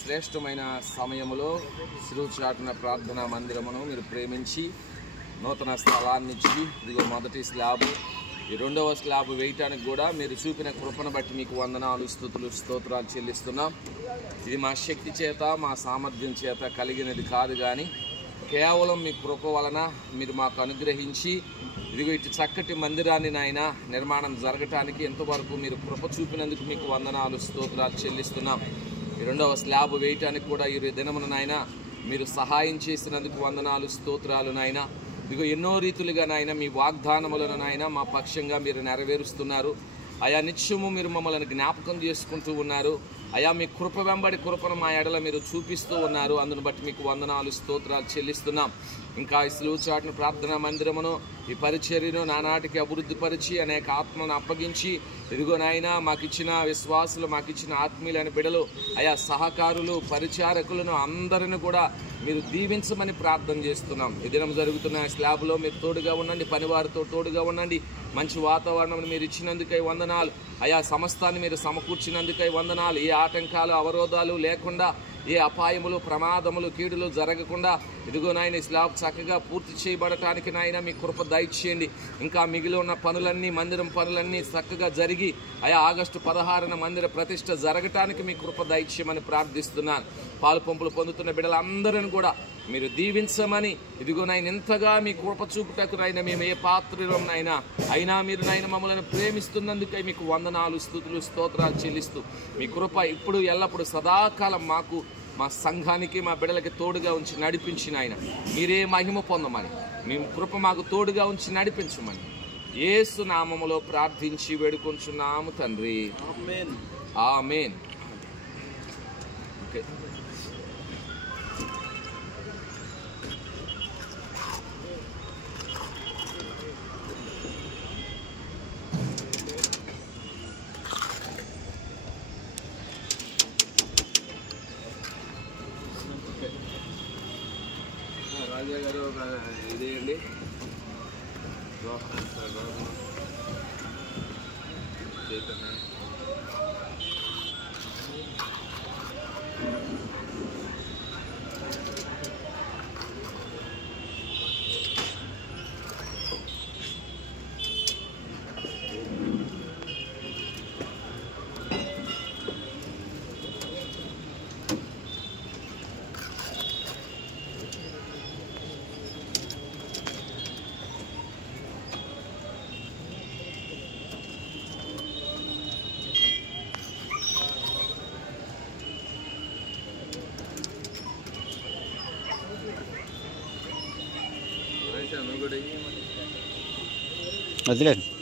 శ్రేష్టమైన సమయంలో శిరుచాటున ప్రార్థనా మందిరమును మీరు ప్రేమించి నూతన స్థలాన్ని ఇచ్చి ఇదిగో మొదటి స్లాబు ఈ రెండవ స్లాబ్ వేయటానికి కూడా మీరు చూపిన కృపను బట్టి మీకు వందనాలు స్తుతులు స్తోత్రాలు చెల్లిస్తున్నాం. ఇది మా శక్తి చేత మా సామర్థ్యం చేత కలిగినది కాదు, కానీ కేవలం మీ కృప వలన మీరు మాకు అనుగ్రహించి ఇదిగో ఇటు చక్కటి మందిరాన్ని నాయన నిర్మాణం జరగటానికి ఎంతవరకు మీరు కృప చూపినందుకు మీకు వందనాలు స్తోత్రాలు చెల్లిస్తున్నాం. ఈ రెండవ స్లాబ్ వేయటానికి కూడా ఈ దినమున నాయన మీరు సహాయం చేసినందుకు వందనాలు స్తోత్రాలు నాయన. ఇదిగో ఎన్నో రీతులుగా నాయన మీ వాగ్దానములను నాయన మా పక్షంగా మీరు నెరవేరుస్తున్నారు. అయా నిత్యము మీరు మమ్మల్ని జ్ఞాపకం చేసుకుంటూ ఉన్నారు. అయా మీ కృప వెంబడి కృపను మా ఎడల మీరు చూపిస్తూ ఉన్నారు. అందును బట్టి మీకు వందనాలు స్తోత్రాలు చెల్లిస్తున్నాం. ఇంకా ఈ శిలువచాటున ప్రార్థనా మందిరమును ఈ పరిచర్యను నానాటికి అభివృద్ధిపరిచి అనేక ఆత్మను అప్పగించి ఇదిగో నాయన మాకిచ్చిన విశ్వాసులు మాకిచ్చిన ఆత్మీయులైన బిడలు అయా సహకారులు పరిచారకులను అందరిని కూడా మీరు దీవించమని ప్రార్థన చేస్తున్నాం. ఈ దినం జరుగుతున్న స్లాబ్లో మీరు తోడుగా ఉండండి, పనివారితో తోడుగా ఉండండి. మంచి వాతావరణం మీరు ఇచ్చినందుకై వందనాలు. అయా సమస్తాన్ని మీరు సమకూర్చినందుకై వందనాలు. ఏ ఆటంకాలు అవరోధాలు లేకుండా, ఏ అపాయములు ప్రమాదములు కీడులు జరగకుండా ఇదిగో నాయన స్లాబ్ చక్కగా పూర్తి చేయబడటానికి నాయన మీ కృప దయచేయండి. ఇంకా మిగిలి ఉన్న పనులన్నీ మందిరం పనులన్నీ చక్కగా జరిగి అయా ఆగస్టు 16న మందిర ప్రతిష్ఠ జరగటానికి మీ కృప దయచేయమని ప్రార్థిస్తున్నాను. పాలు పంపులు పొందుతున్న బిడ్డలందరిని కూడా మీరు దీవించమని ఇదిగో నాయన ఎంతగా మీ కృప చూపుటకు నాయన మేము ఏ పాత్రలో నాయన అయినా మీరు నాయన మమ్మల్ని ప్రేమిస్తున్నందుకై మీకు వందనాలు స్తుతులు స్తోత్రాలు చెల్లిస్తూ మీ కృప ఇప్పుడు ఎల్లప్పుడు సదాకాలం మాకు మా సంఘానికి మా బిడ్డలకి తోడుగా ఉంచి నడిపించిన ఆయన మీరే మహిమ పొందమని మీ కృప మాకు తోడుగా ఉంచి నడిపించమని యేసు నామములో ప్రార్థించి వేడుకొంచున్నాము తండ్రి, ఆమేన్. ఓకే. రాజా గారు ఇదేయండి వదిలేండి.